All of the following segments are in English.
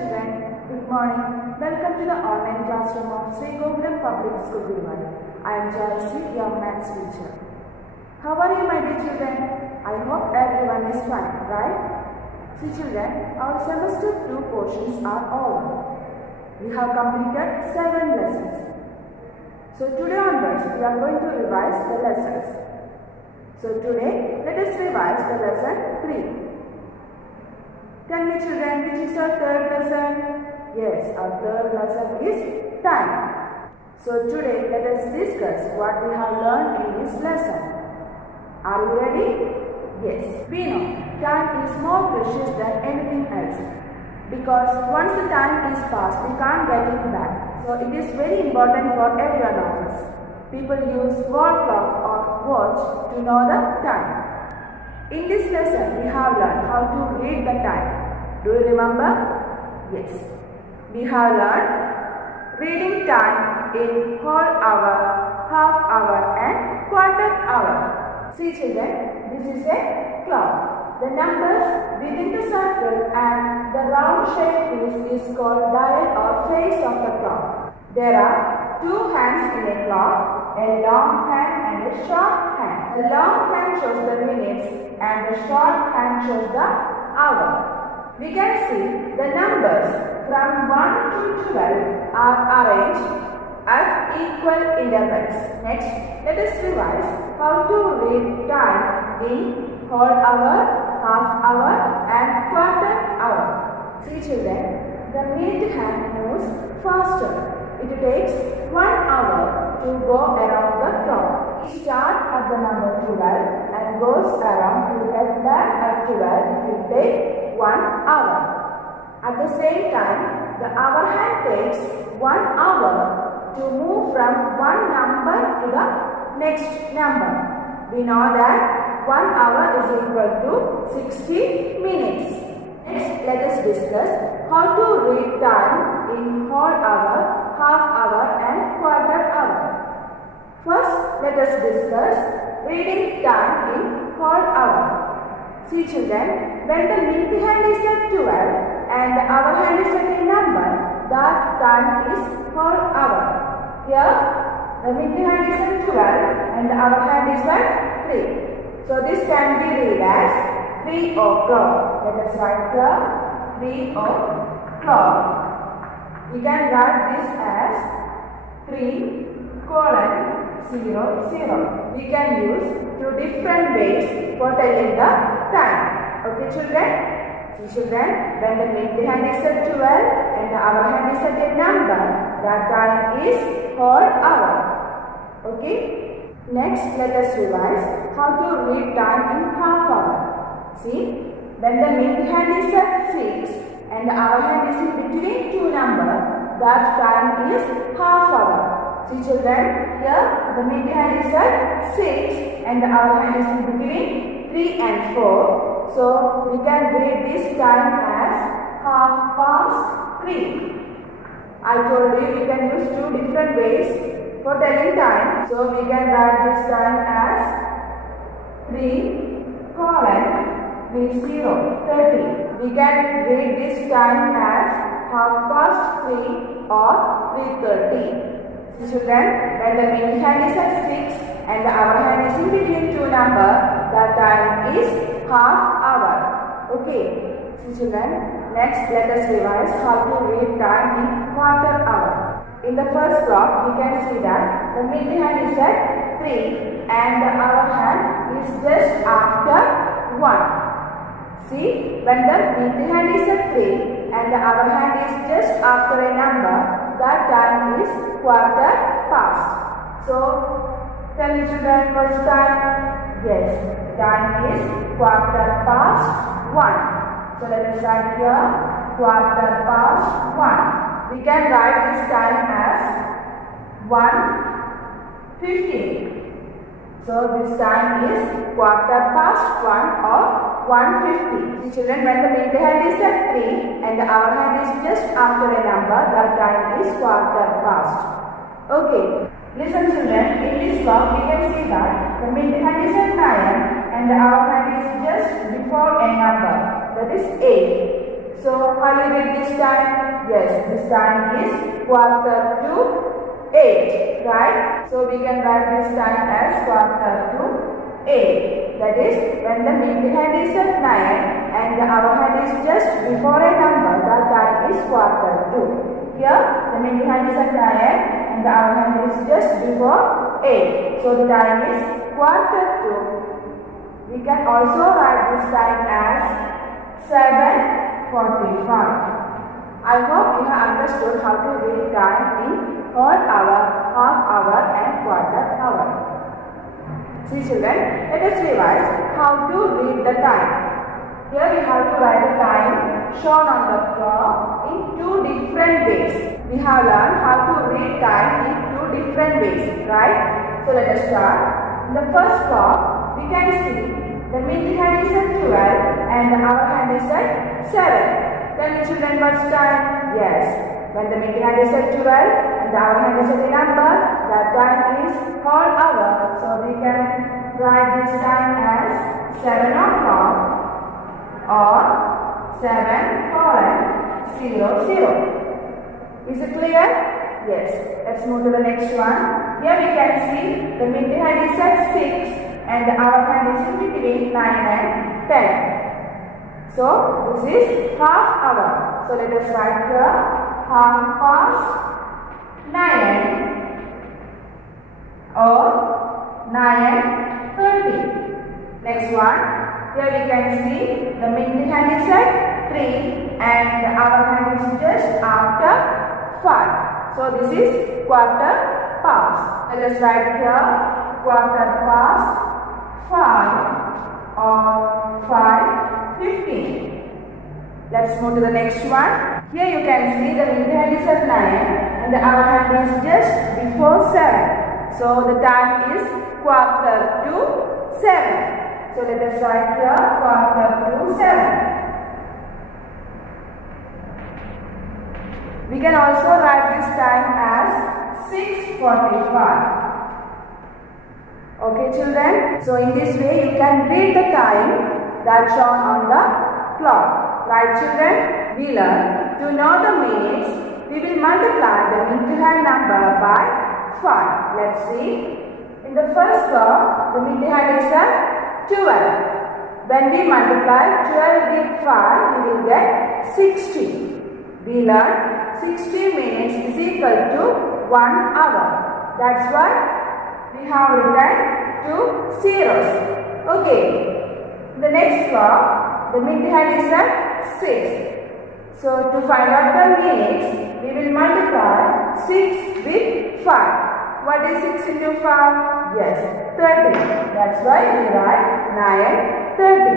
children, good morning. Welcome to the online classroom of Sri Gokulam Public School, Guruvayur. I am Jayasri, your maths teacher. How are you, my dear children? I hope everyone is fine, right? See children, our semester 2 portions are over. We have completed 7 lessons. So today onwards, we are going to revise the lessons. So today, let us revise the lesson 3. Tell me children, which is our third lesson? Yes, our third lesson is time. So today, let us discuss what we have learned in this lesson. Are you ready? Yes. We know time is more precious than anything else. Because once the time is passed, we can't get it back. So it is very important for every one of us. People use wall clock or watch to know the time. In this lesson, we have learned how to read the time. Do you remember? Yes. We have learned reading time in whole hour, half hour and quarter hour. See children, this is a clock. The numbers within the circle and the round shaped piece is called dial or face of the clock. There are 2 hands in a clock, a long hand and a short hand. The long hand shows the minutes and the short hand shows the hour. We can see the numbers from 1 to 12 are arranged at equal intervals. Next, let us revise how to read time in whole hour, half hour and quarter hour. See children, the mid hand moves faster. It takes 1 hour to go around the clock. It starts at the number 12 and goes around to get back at 12. It will take 1 hour. At the same time, the hour hand takes 1 hour to move from one number to the next number. We know that 1 hour is equal to 60 minutes. Next, let us discuss how to read time in whole hour, half hour and quarter hour. First, let us discuss reading time in whole hour. See children, when the mid hand is at 12 and the hour hand is at a number, that time is whole hour. Here, the mid hand is at 12 and the hour hand is at 3. So this can be read as 3 o'clock. Let us write here 3 o'clock. We can write this as 3:00. We can use 2 different ways for telling the time. Okay children? See children, when the mid hand is at 12 and the hour hand is at a number, that time is whole hour. Okay? Next, let us revise how to read time in half hour. See, when the mid hand is at 6 and the hour hand is in between 2 numbers, that time is half hour. See children, here the mid hand is at 6 and the hour hand is in between 3 and 4. So we can read this time as 3:30. I told you we can use 2 different ways for telling time. So we can write this time as 3:30. We can read this time as 3:30 or 3:30. Children, when the mid hand is at 6 and the hour hand is in between 2 numbers, that time is half hour. Okay. So children, next let us revise how to read time in quarter hour. In the first block, we can see that the mid hand is at 3 and the hour hand is just after 1. See, when the mid hand is at 3 and the hour hand is just after a number, that time is quarter past. So, tell me children, what's time? Yes, time is quarter past 1. So, let us write here quarter past 1. We can write this time as 1:15. So, this time is quarter past 1 or 1:50. Children, when the mid hand is at 3 and the hour hand is just after a number, that time is quarter past. Okay, listen children, in this clock we can see that the mid hand is at 9 and the hour hand is just before a number, that is 8. So how do you read this time? Yes, this time is 7:45, right? So we can write this time as 7:45. That is when the mid hand is at 9 and our hand is just before a number, that time is 7:45. Here the mid hand is at 9 and our hand is just before 8. So the time is 7:45. We can also write this time as 7:45. I hope you have understood how to read time in whole hour, half hour and quarter hour. See children, let us revise how to read the time. Here we have to write the time shown on the clock in two different ways. We have learned how to read time in two different ways, right? So let us start. In the first clock, we can see the mid hand is at 12 and our hand is at 7. Tell me children, what's time? Yes, when the mid hand is at 12 and our hand is at a number, that time is whole hour. So we can write this time as 7 o'clock or 7:00. Is it clear? Yes. Let's move to the next one. Here we can see the mid hand is at 6 and our hand is in between 9 and 10. So this is half hour. So let us write here 9:30 or 9:30. Next one. Here we can see the mid hand is at 3 and our hand is just after 5. So this is 5:15. Let us write here 5:15 or 5:15. Let's move to the next one. Here you can see the mid hand is at 9 and our hand is just before 7. So the time is 7:15. So let us write here 7:15. We can also write this time as 6:45. Okay children, so in this way you can read the time that's shown on the clock. Right children, we learn to know the minutes. We will multiply the mid hand number by 5. Let's see. In the first clock, the mid hand is at 12. When we multiply 12 with 5, we will get 60. We learn 60 minutes is equal to 1 hour. That's why we have written 2 zeros. Okay. The next clock, the mid hand is at 6. So to find out the minutes, we will multiply 6 with 5. What is 6 into 5? Yes, 30. That's why we write 9:30.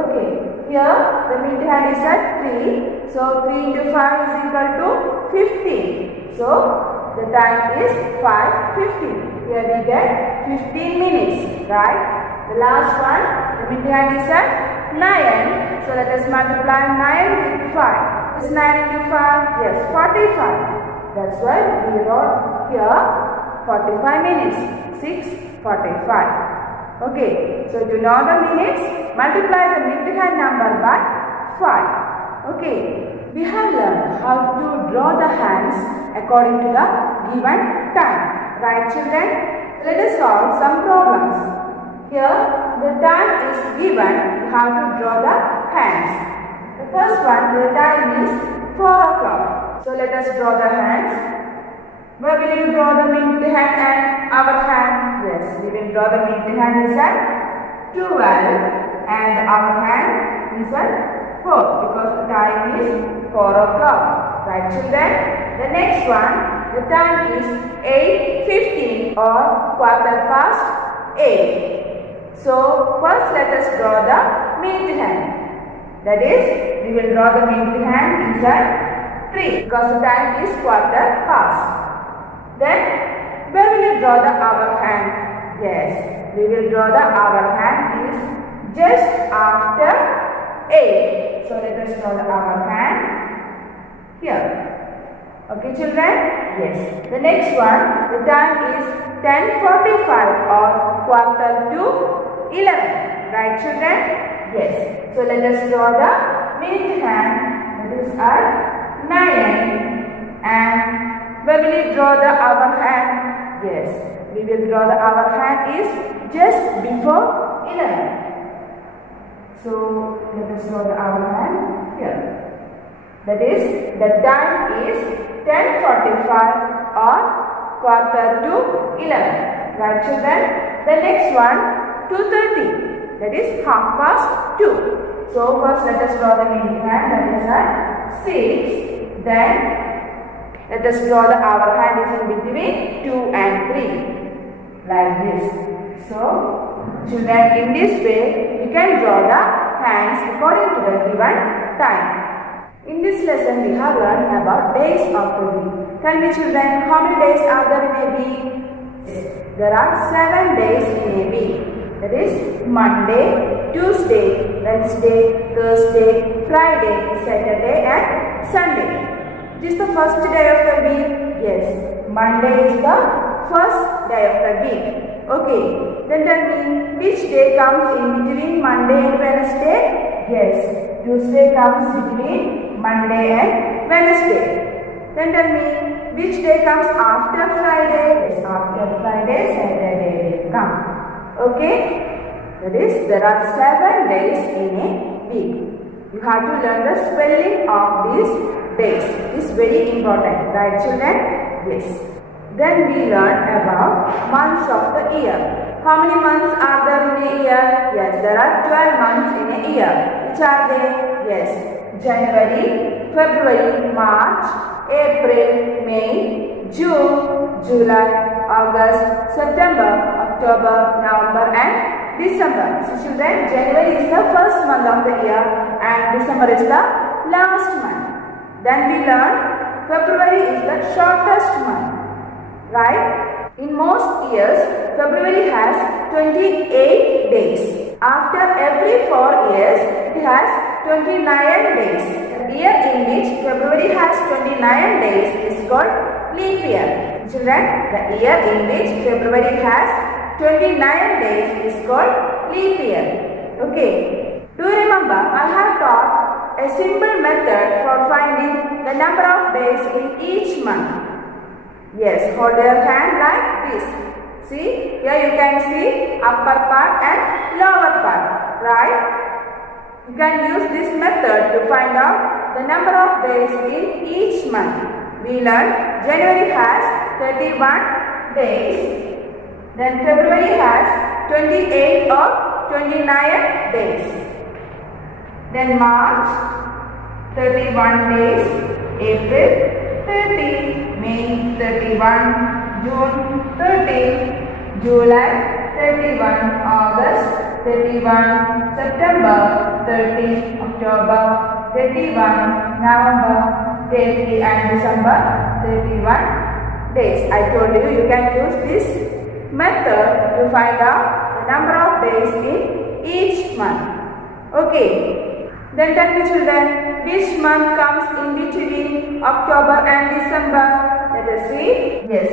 Okay. Here the mid hand is at 3. So 3 into 5 is equal to 15. So the time is 5:15. Here we get 15 minutes, right? The last one, the mid hand is at 9. So let us multiply 9 with 5. Is 9 into 5? Yes, 45. That's why we wrote here 45 minutes. 6:45. Okay, so to know the minutes, multiply the mid hand number by 5. Okay, we have learned how to draw the hands according to the given time. Right children? Let us solve some problems. Here, the time is given. You have to draw the hands. The first one, the time is 4 o'clock. So let us draw the hands. Where will you draw the mid hand and our hand? Yes, we will draw the mid hand is at 12 and our hand is at 4 because the time is 4 o'clock. Right children? The next one, the time is 8:15 or 8:15. So first let us draw the mid hand. That is, we will draw the mid hand is at 3 because the time is 8:15. Then where will you draw the hour hand? Yes, we will draw the hour hand is just after 8. So let us draw the hour hand here. Okay children? Yes. The next one, the time is 10:45 or 11:15. Right children? Yes. So let us draw the mid hand. The is at 9. And when will we draw the hour hand? Yes, we will draw the hour hand is just before 11. So let us draw the hour hand here. That is, the time is 10:45 or quarter to 11. Right children? The next one 2:30. That is half past 2. So first let us draw the middle hand, that is at 6. Then let us draw the hour hand is in between 2 and 3. Like this. So children, in this way you can draw the hands according to the given time. In this lesson we have learned about days of the week. Tell me children, how many days are there in a week? There are 7 days in a week. That is Monday, Tuesday, Wednesday, Thursday, Friday, Saturday and Sunday. Which is the first day of the week? Yes, Monday is the first day of the week. Okay, then tell me which day comes in between Monday and Wednesday? Yes, Tuesday comes between Monday and Wednesday. Then tell me which day comes after Friday? Yes, after Friday, Saturday will come. Okay, that is, there are 7 days in a week. You have to learn the spelling of these days. It is very important, right children? Yes. Then we learn about months of the year. How many months are there in a year? Yes, there are 12 months in a year. Which are they? Yes, January, February, March, April, May, June, July, August, September, October, November and December. So children, January is the first month of the year and December is the last month. Then we learn February is the shortest month. Right? In most years, February has 28 days. After every 4 years, it has 29 days. The year in which February has 29 days is called leap year. Children, the year in which February has 29 days is called leap year. Okay. Do you remember I have taught a simple method for finding the number of days in each month? Yes, hold your hand like this. See, here you can see upper part and lower part, right? You can use this method to find out the number of days in each month. We learned January has 31 days. Then February has 28 or 29 days. Then March 31 days, April 30, May 31, June 30, July 31, August 31, September 30, October 31, November 30 and December 31 days. I told you can use this method to find out the number of days in each month. Okay. Then tell me children, which month comes in between October and December? Let us see. Yes,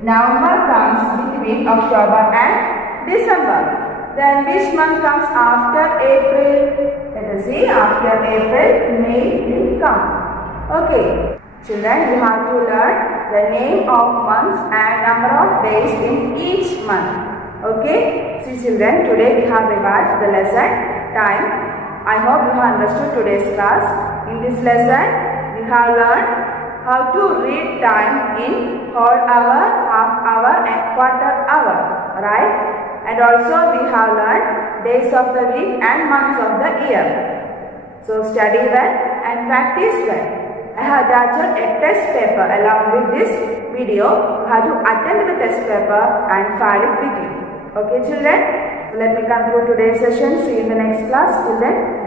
November comes between October and December. Then which month comes after April? Let us see. After April, May will come. Okay. Children, you have to learn the name of months and number of days in each month. Okay. See children, today we have revised the lesson time. I hope you have understood today's class. In this lesson, we have learned how to read time in whole hour, half hour and quarter hour. Right? And also we have learned days of the week and months of the year. So study well and practice well. I have attached a test paper along with this video. You have to attend the test paper and file it with you. Okay children? So let me conclude today's session. See you in the next class. Till then,